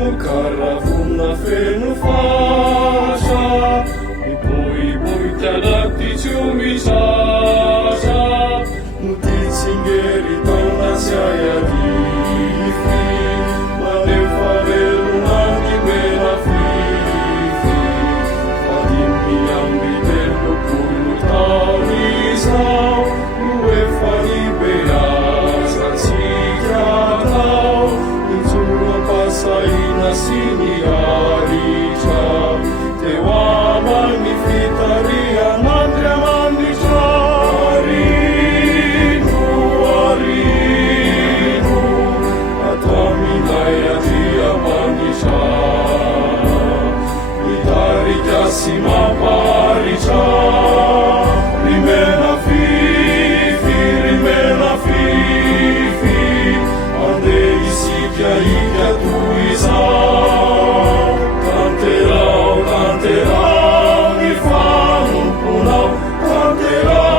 Caravuna feno fascia, e poi ti adatti ciumi sasha, ti zingeri donna sei a difi, ma ne fare lunani bella fifi, fadimmi ambi dello cullo taurisau, due fari beasa zigliatau, in sulla passaina siniarica, te uaman mi fitaria mandria mandiciarinu, arinu, a tua minaia dia mandicia, itari chiassima paricia, rimena fifi, andei si chiaia tu canterau, mi fanno un punau, canterau.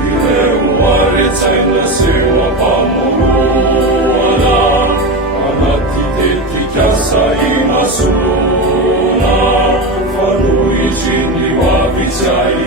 Direu arețaină seua pamuana, anati detti chiasa ima suna, fanui cindi wavicai